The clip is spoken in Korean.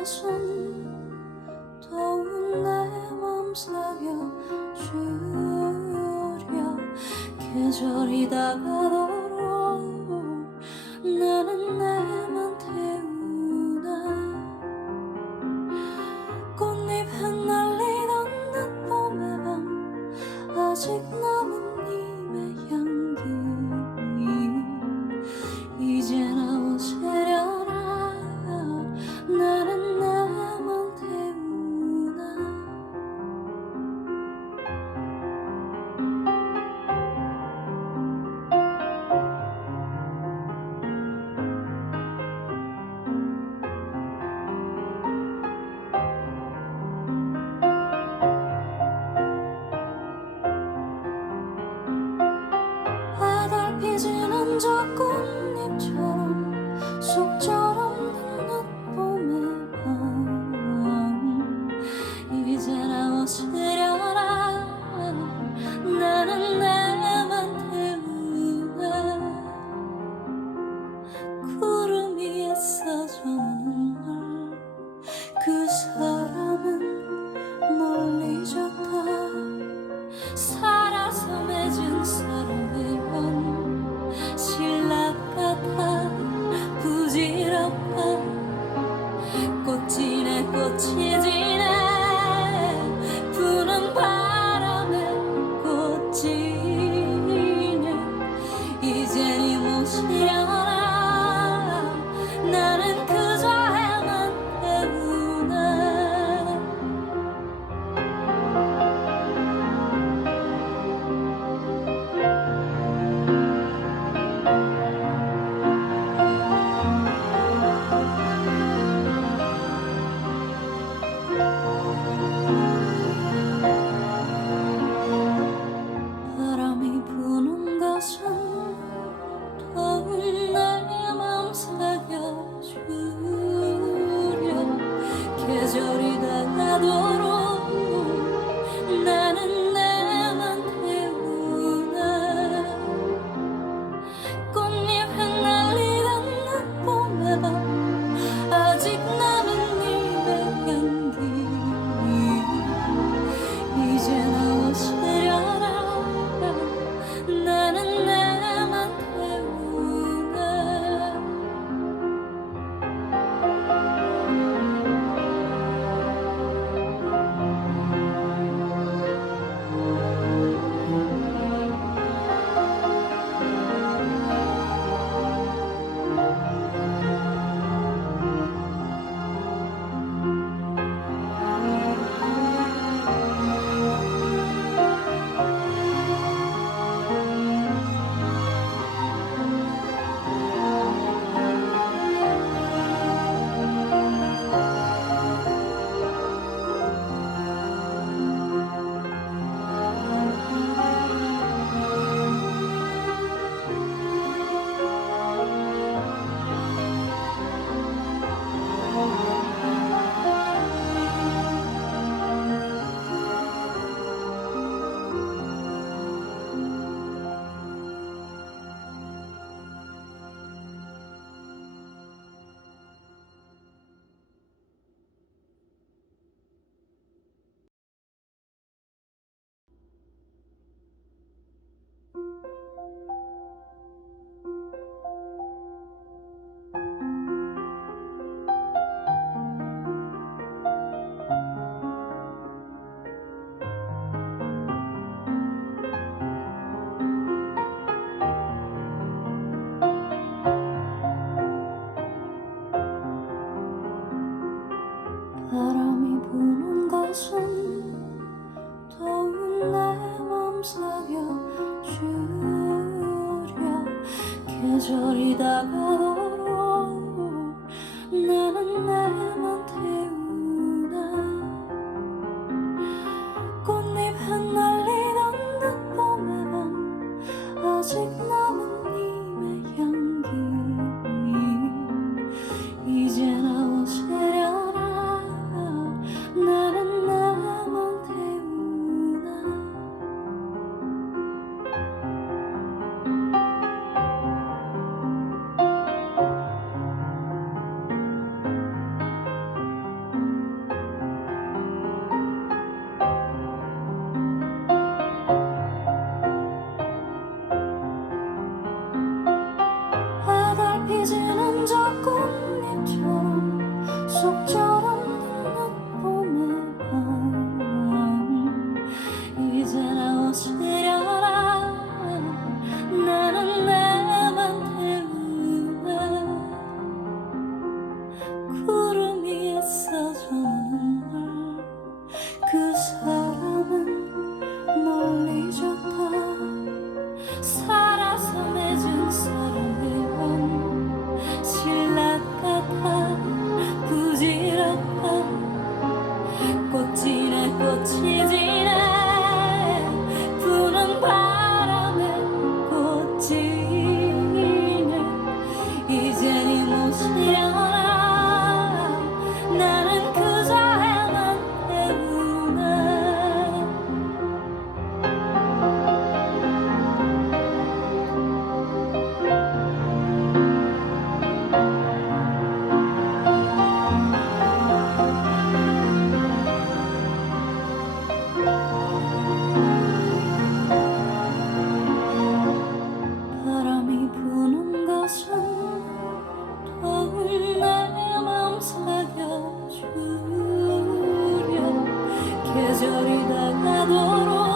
것은 더운 내 맘 사겨주려 계절이 다가도록 나는 내만 태우나 꽃잎 흩날리던 늦봄의 밤 아직 남은 님의 향기 이제 나 오시려나 나는 내만 태우나 애달피지는 저 꽃잎처럼 속절없는 늦봄의 밤 이제 나 오시려나 나는 내만 태우나 구름 위에 써주는 날 그 사람은 멀리 졌다 살아서 맺은 사랑이란 신라 같아 부질없다 꽃지네 꽃이 지네 부는 바람에 꽃 지네 이제 니 모시려나 나는 그저 해만 태우나 바람이 부는 것은 더운 내 맘 사겨주려 계절이 다가도록 나는 내만 태우나 꽃잎 흩날리던 늦봄의 밤 아직 남은 님의 향기 이제 나 오시려나 나는 내만 태우나 바람이 부는 것은 더운 내 맘 사겨주려 계절이 다가도록 나는 내만 태우나 꽃잎 흩날리던 늦봄의 밤 아직 남은 님의 향기 이제 나 오시려나 나는 나만 태우나 구름 위에 써져오는 날 그 사람은 널 잊었다 살아서 맺은 사랑이란 신락 같아 부질없다 꽃지네 꽃이 지네 부는 바람에 꽃 지네 이젠 이 못이려나 나는 그저 해만 때문에 바람이 부는 것은 더운 내 맘 사겨주려 계절이 다가도록